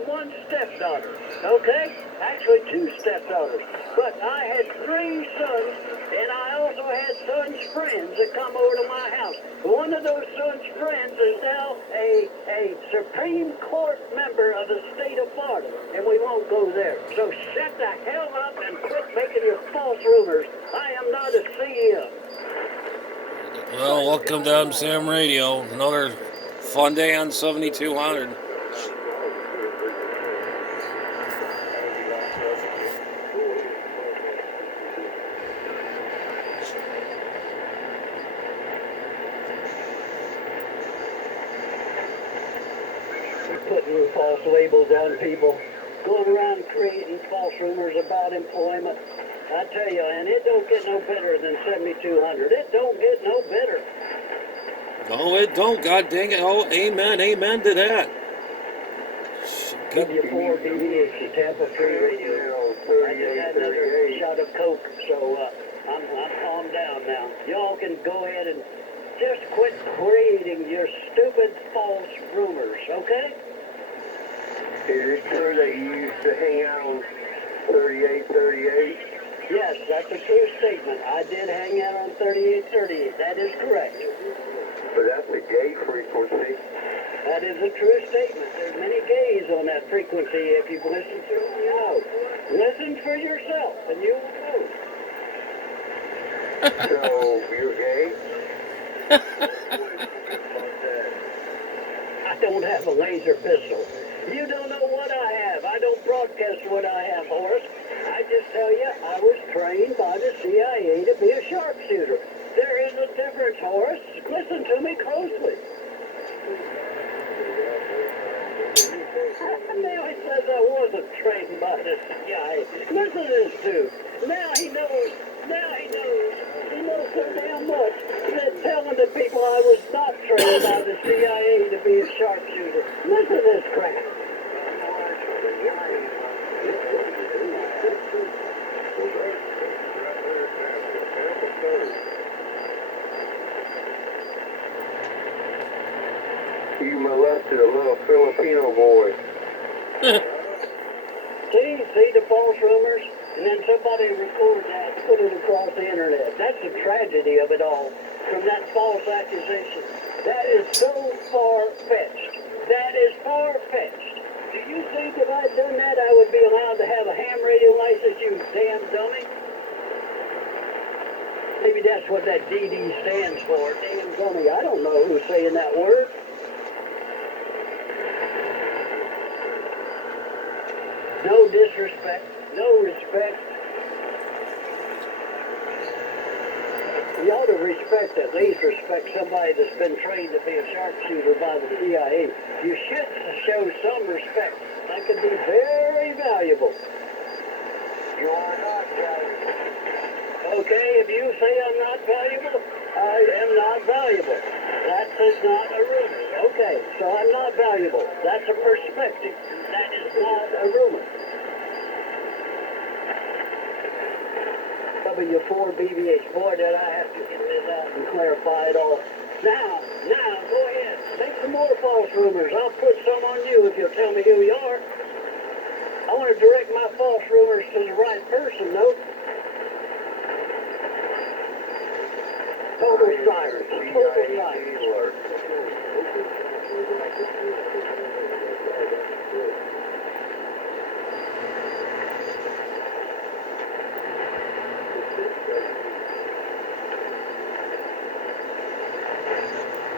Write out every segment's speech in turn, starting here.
and one stepdaughter, okay? Actually, two stepdaughters. But I had three sons, and I also had sons' friends that come over to my house. One of those sons' friends is now a Supreme Court member of the state of Florida, and we won't go there. So shut the hell up and quit making your false rumors. I am not a CEO. Well, welcome to MSAM Radio. Another fun day on 7200. Putting false labels on people, going around creating false rumors about employment. I tell you, and it don't get no better than 7200. It don't get no better. No, it don't. God dang it. Oh, amen. Amen to that. W4BBH, Tampa Free Radio. I just had another shot of Coke, so I'm calmed down now. Y'all can go ahead and just quit creating your stupid false rumors, okay? Is it true that you used to hang out on 3838? Yes, that's a true statement. I did hang out on 3838. That is correct. But that's a gay frequency. That is a true statement. There's many gays on that frequency. If you've listened to them, you know. Listen for yourself, and you will know. So, you're gay? I don't have a laser pistol. You don't know what I have. I don't broadcast what I have, Horace. I just tell you, I was trained by the CIA to be a sharpshooter. There is a difference, Horace. Listen to me closely. Now he says I wasn't trained by the CIA. Listen to this dude. Now he knows. He knows so damn much that telling the people I was not trained by the CIA to be a sharpshooter. Listen to this crap. You molested a little Filipino boy. See the false rumors? And then somebody recorded that and put it across the internet. That's the tragedy of it all. From that false accusation. That is so far-fetched. That is far-fetched. Do you think if I'd done that, I would be allowed to have a ham radio license, you damn dummy? Maybe that's what that DD stands for, damn dummy. I don't know who's saying that word. No disrespect, no respect. You ought to respect, at least respect somebody that's been trained to be a sharpshooter by the CIA. You should show some respect. That could be very valuable. You are not valuable. Okay, if you say I'm not valuable, I am not valuable. That is not a rumor. Okay, so I'm not valuable. That's a perspective. That is not a rumor. W4BBH, boy, did I have to get this out and clarify it all. Now, go ahead. Make some more false rumors. I'll put some on you if you'll tell me who you are. I want to direct my false rumors to the right person, though. Total silence. Total silence.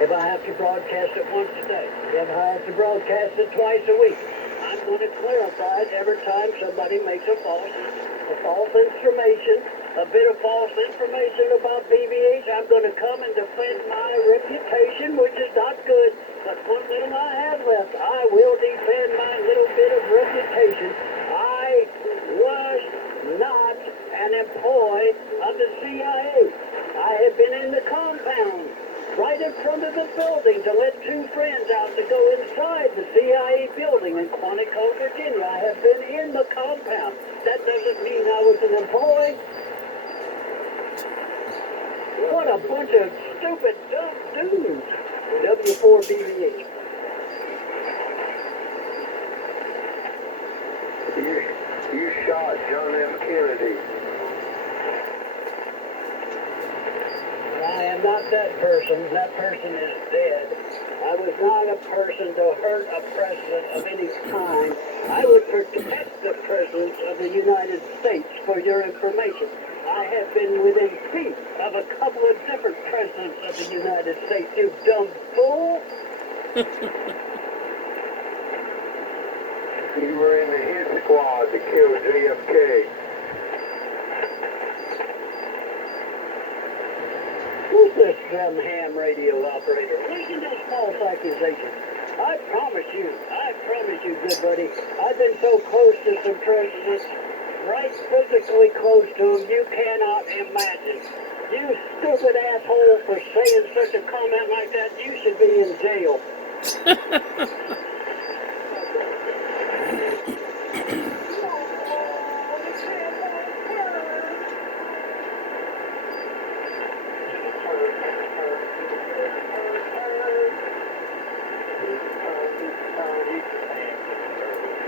If I have to broadcast it once a day, if I have to broadcast it twice a week, I'm going to clarify it every time somebody makes a false information, a bit of false information about BBH. I'm going to come and defend my reputation, which is not good, but what little I have left, I will defend my little bit of reputation. I was not an employee of the CIA. I have been in the compound right in front of the building to let two friends out to go inside the CIA building in Quantico, Virginia. I have been in the compound. That doesn't mean I was an employee. What a bunch of stupid, dumb dudes. W4BBH. You shot John F. Kennedy. I am not that person. That person is dead. I was not a person to hurt a president of any kind. I would protect the president of the United States, for your information. I have been within feet of a couple of different presidents of the United States, you dumb fool. You were in the hit squad that killed JFK. Who's this dumb ham radio operator? Listen to false accusations. I promise you, good buddy, I've been so close to some presidents, right physically close to them, you cannot imagine. You stupid asshole for saying such a comment like that, you should be in jail.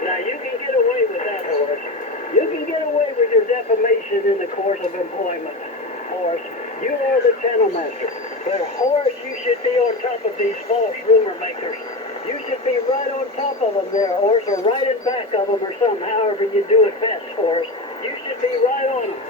Now you can get away with that, Horace. You can get away with your defamation in the course of employment, Horace. You are the channel master. But Horace, you should be on top of these false rumor makers. You should be right on top of them there, Horace, or right in back of them or something, however you do it best, Horace. You should be right on them.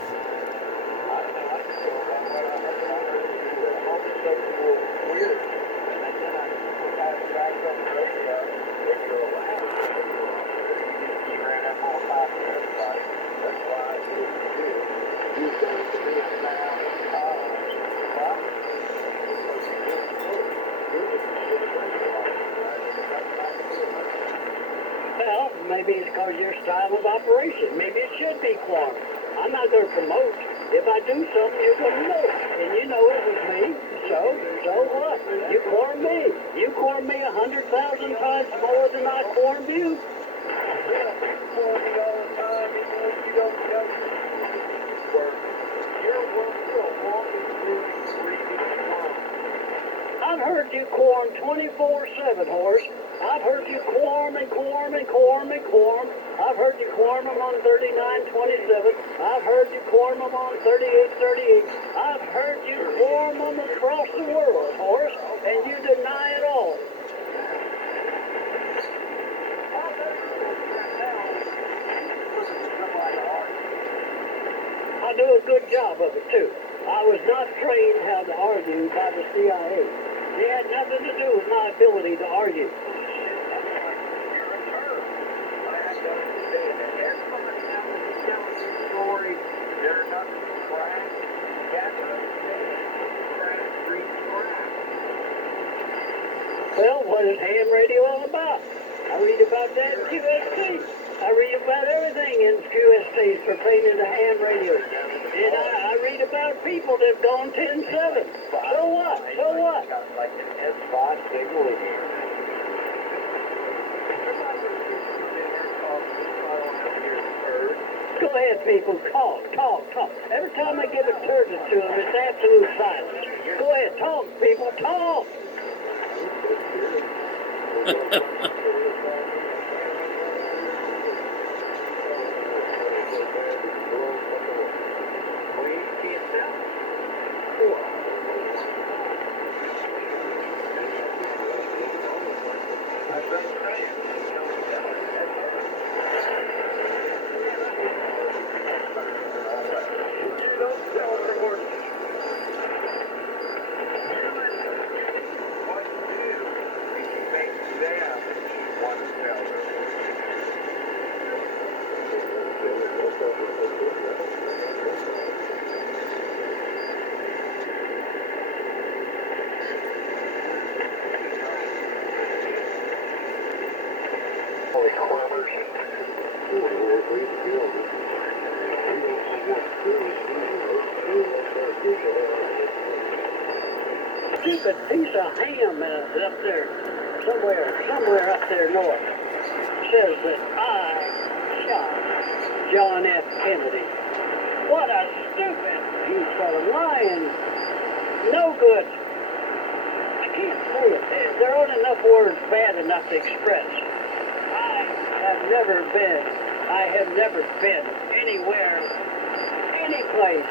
Well, maybe it's because of your style of operation. Maybe it should be quorum. I'm not going to promote. If I do something, you're going to know it. And you know it was me. So what? You quorum me. You quorum me 100,000 times more than I quorum you. I've heard you quorum 24/7, Horace. I've heard you quorum and quorum and quorum and quorum. I've heard you quorum them on 3927. I've heard you quorum them on 3838. I've heard you quorum them across the world, Horace, and you deny it all. I do a good job of it, too. I was not trained how to argue by the CIA. It had nothing to do with my ability to argue. Well, what is ham radio all about? I read about that in QST. I read about everything in QST pertaining to ham radio. And I read about people that have gone 10-7. So what? So what? Go ahead, people. Talk. Every time I give a turtle to them, it's absolute silence. Go ahead, talk, people. Talk. Stupid piece of ham up there, somewhere up there north, says that I shot John F. Kennedy. What a stupid piece of lying, no good. I can't say it. There aren't enough words bad enough to express. I have never been a I have never been anywhere, any place,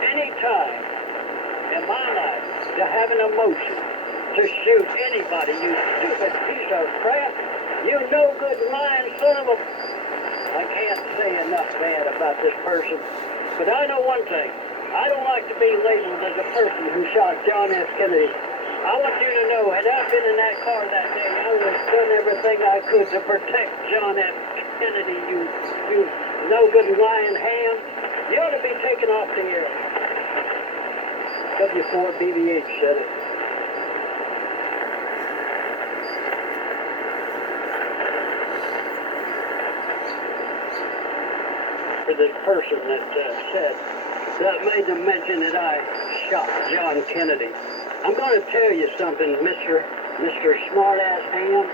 any time in my life to have an emotion to shoot anybody, you stupid piece of crap. You no good lying son of a... I can't say enough bad about this person, but I know one thing. I don't like to be labeled as a person who shot John F. Kennedy. I want you to know, had I been in that car that day, I would have done everything I could to protect John F. Kennedy, you no good lying ham. You ought to be taken off the air. W4BBH said it. For this person that made the mention that I shot John Kennedy. I'm going to tell you something, Mr. Smartass Ham.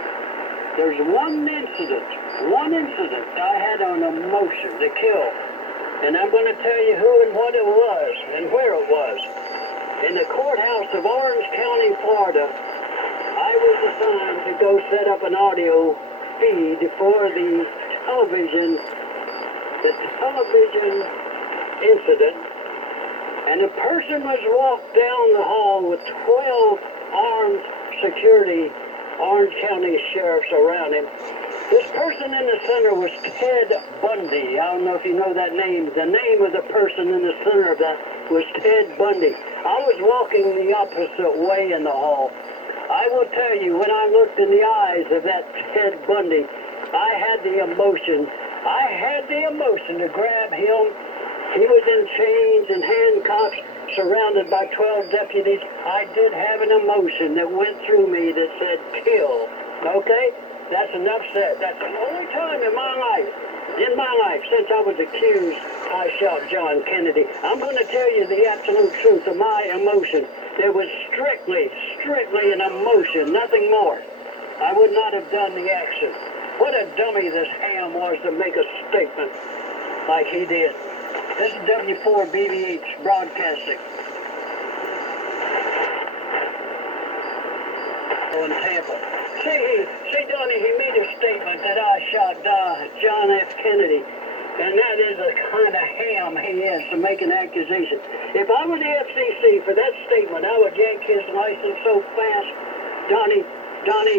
There's one incident I had an emotion to kill. And I'm going to tell you who and what it was and where it was. In the courthouse of Orange County, Florida, I was assigned to go set up an audio feed for the television incident, and a person was walked down the hall with 12 armed security Orange County sheriffs around him. This person in the center was Ted Bundy. I don't know if you know that name. The name of the person in the center of that was Ted Bundy. I was walking the opposite way in the hall. I will tell you, when I looked in the eyes of that Ted Bundy, I had the emotion to grab him. He was in chains and handcuffs, surrounded by 12 deputies. I did have an emotion that went through me that said, kill. Okay? That's enough said. That's the only time in my life, since I was accused, I shot John Kennedy. I'm going to tell you the absolute truth of my emotion. It was strictly an emotion, nothing more. I would not have done the action. What a dummy this ham was to make a statement like he did. This is W4BBH broadcasting. In Tampa. See, Donnie, he made a statement that I shot John F. Kennedy. And that is the kind of ham he is to make an accusation. If I were the FCC for that statement, I would yank his license so fast. Donnie,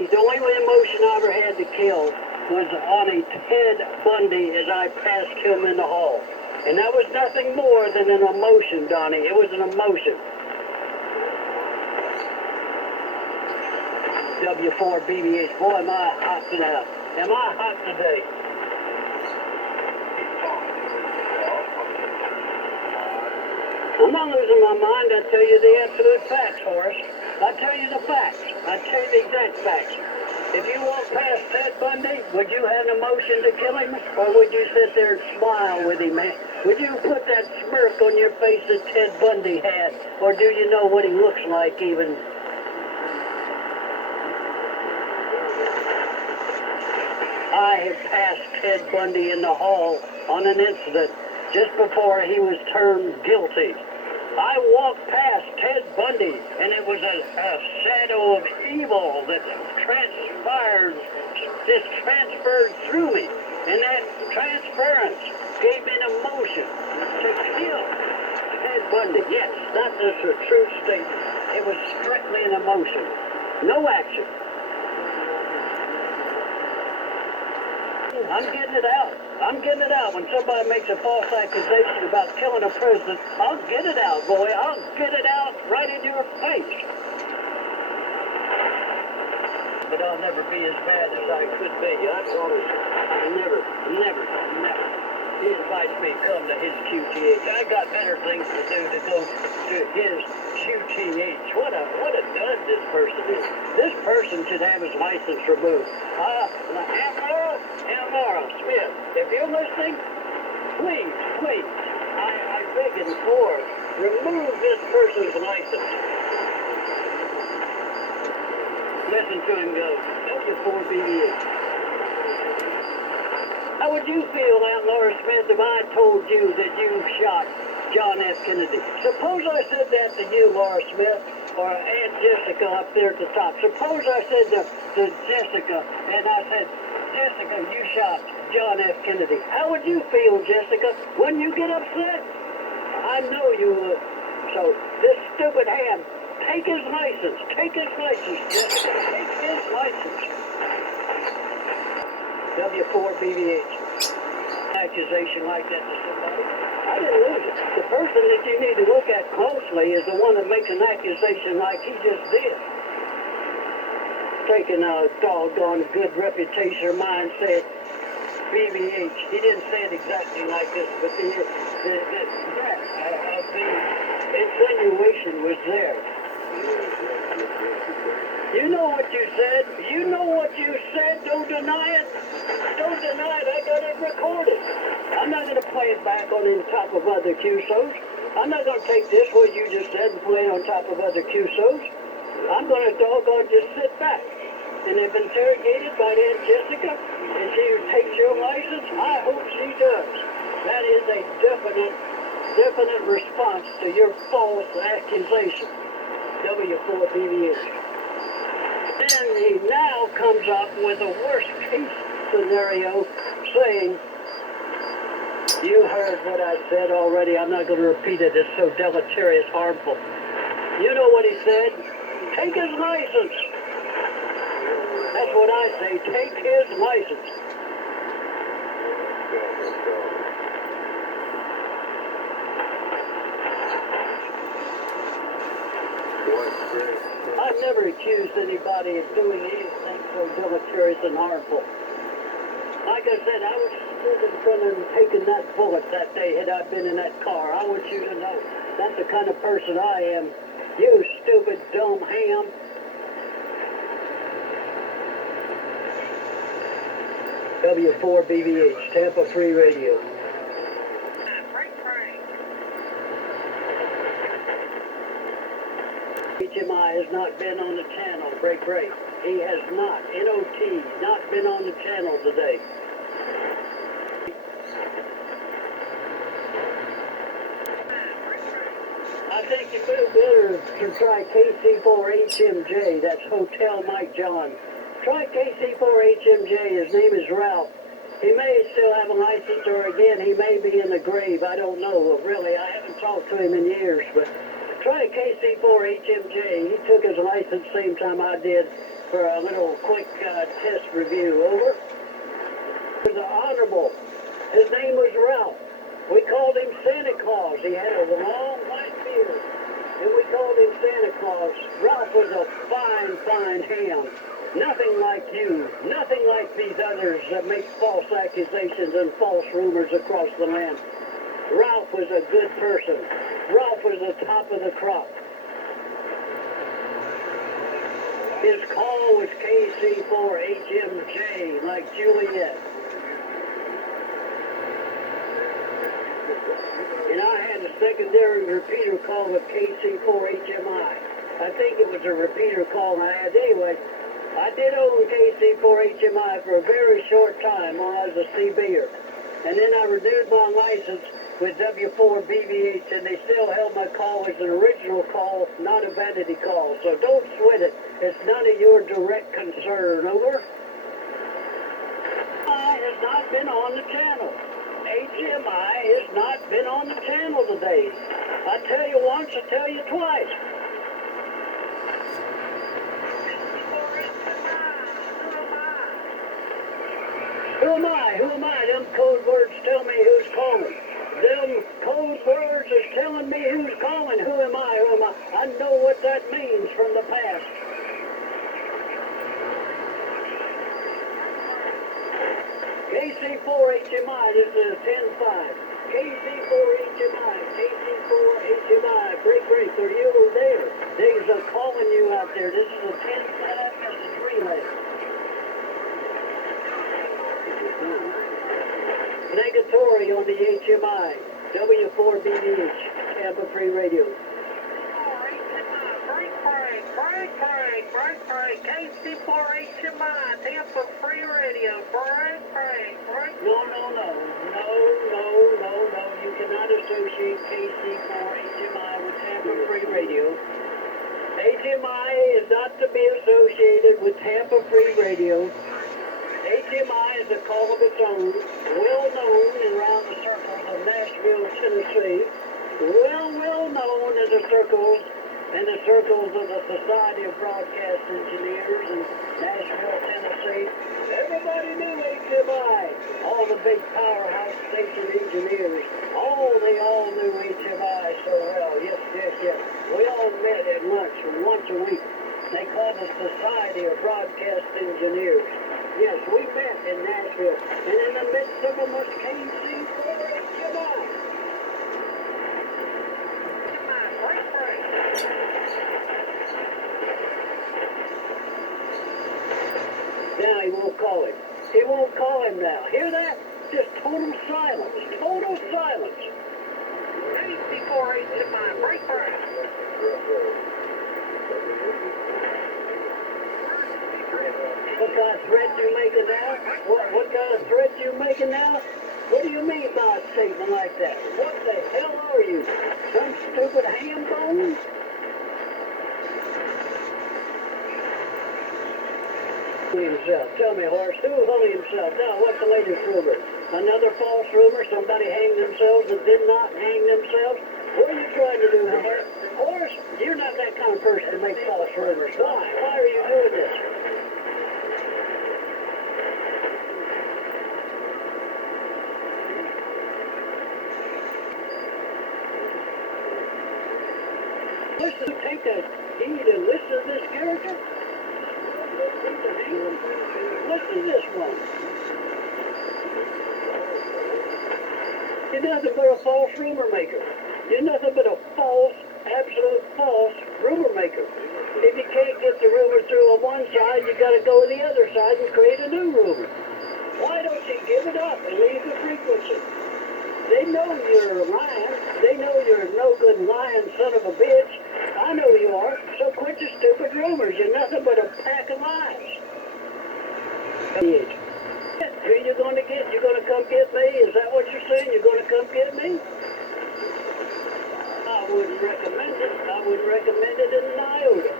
the only emotion I ever had to kill was on a Ted Bundy as I passed him in the hall. And that was nothing more than an emotion, Donnie. It was an emotion. W4BBH. Boy, am I hot tonight. Am I hot today? I'm not losing my mind. I tell you the absolute facts, Horace. I tell you the facts. I tell you the exact facts. If you walk past Ted Bundy, would you have an emotion to kill him? Or would you sit there and smile with him, man? Would you put that smirk on your face that Ted Bundy had? Or do you know what he looks like even? I have passed Ted Bundy in the hall on an incident just before he was turned guilty. I walked past Ted Bundy, and it was a shadow of evil that transferred through me. And that transference gave me an emotion to kill Ted Bundy. Yes, that is a true statement. It was strictly an emotion. No action. I'm getting it out. When somebody makes a false accusation about killing a president, I'll get it out, boy. I'll get it out right in your face. But I'll never be as bad as I could be. I promise. Never. He invites me to come to his QTH. I got better things to do to go to his QTH. What a dud this person is. This person should have his license removed. Laura Smith, if you're listening, please, I beg and implore, remove this person's license. Listen to him go. W4BBH. How would you feel, Aunt Laura Smith, if I told you that you shot John F. Kennedy? Suppose I said that to you, Laura Smith, or Aunt Jessica up there at the top. Suppose I said to Jessica, and I said, Jessica, you shot John F. Kennedy. How would you feel, Jessica? Wouldn't you get upset? I know you would. So, this stupid ham, take his license. Take his license, Jessica. Take his license. W4BVH. Accusation like that to somebody. I didn't lose it. The person that you need to look at closely is the one that makes an accusation like he just did. Taking a doggone good reputation of mine, said BBH. He didn't say it exactly like this, but the threat of the insinuation was there. You know what you said. You know what you said. Don't deny it. Don't deny it. I got it recorded. I'm not going to play it back on top of other QSOs. I'm not going to take this, what you just said, and play it on top of other QSOs. I'm going to doggone just sit back. And if interrogated by Aunt Jessica, and she takes your license, I hope she does. That is a definite response to your false accusation. W4BVH. Then he now comes up with a worst case scenario, saying, you heard what I said already. I'm not going to repeat it. It's so deleterious, harmful. You know what he said? Take his license. That's what I say. Take his license. I've never accused anybody of doing anything so deleterious and harmful. Like I said, I would stood in front of him taking that bullet that day had I been in that car. I want you to know that's the kind of person I am. You stupid, dumb ham. W4BVH, Tampa Free Radio. HMI has not been on the channel. Break. He has not, NOT, not been on the channel today. I think you better to try KC4HMJ. That's Hotel Mike John. Try KC4HMJ. His name is Ralph. He may still have a license, or again, he may be in the grave. I don't know. Really, I haven't talked to him in years, but try KC4HMJ. He took his license same time I did for a little quick test review. Over. He was honorable. His name was Ralph. We called him Santa Claus. He had a long white beard, and we called him Santa Claus. Ralph was a fine ham. Nothing like you. Nothing like these others that make false accusations and false rumors across the land. Ralph was a good person. Ralph was the top of the crop. His call was KC4HMJ, like Juliet. And I had a secondary repeater call with KC4HMI. I think it was a repeater call I had anyway. I did own KC4HMI for a very short time while I was a CB'er. And then I renewed my license with W4BVH, and they still held my call as an original call, not a vanity call. So don't sweat it. It's none of your direct concern. Over. HMI has not been on the channel. HMI has not been on the channel today. I tell you once, I tell you twice. Who am I? Who am I? Them code words tell me who's calling. Them code words is telling me who's calling. Who am I? Who am I? I know what that means from the past. KC4HMI, this is 10-5. KC4HMI, KC4HMI, break, are you there? They's calling you out there. This is a 10-5 message relay. Negatory on the HMI, W4BVH, Tampa Free Radio. Break, KC4HMI, Tampa Free Radio, break. No, you cannot associate KC4HMI with Tampa Free Radio. HMI is not to be associated with Tampa Free Radio. HMI is a call of its own, well known around the circles of Nashville, Tennessee, well known in the circles of the Society of Broadcast Engineers in Nashville, Tennessee. Everybody knew HMI. All the big powerhouse station engineers, they all knew HMI so well. Yes. We all met at lunch once a week. They called the Society of Broadcast Engineers. Yes, we met in Nashville, and in the midst of them was KC for HMI. Now he won't call him. He won't call him now. Hear that? Just total silence. Total silence. Ready before HMI. Break first. What kind of threat you making now? What kind of threat you making now? What do you mean by a statement like that? What the hell are you? Some stupid ham bone? Himself. Tell me, Horace, who hung himself? Now, what's the latest rumor? Another false rumor? Somebody hanged themselves that did not hang themselves? What are you trying to do, Horace? Horace, you're not that kind of person to make false rumors. Why? Why are you doing this? Listen, take that heed and listen to this character. Listen to this one. You're nothing but a false rumor maker. You're nothing but a false, absolute false rumor maker. If you can't get the rumor through on one side, you got to go to the other side and create a new rumor. Why don't you give it up and leave the frequency? They know you're lying. They know you're a no-good lying son of a bitch. I know you are. So quit your stupid rumors. You're nothing but a pack of lies. Who you going to get? You're going to come get me? Is that what you're saying? You're going to come get me? I wouldn't recommend it. I wouldn't recommend it in an iota.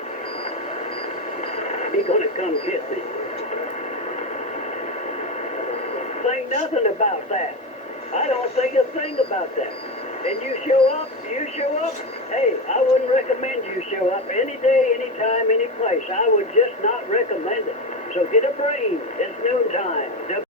You're going to come get me. Think nothing about that. I don't think a thing about that. And you show up, hey, I wouldn't recommend you show up any day, any time, any place. I would just not recommend it. So get a brain. It's noontime.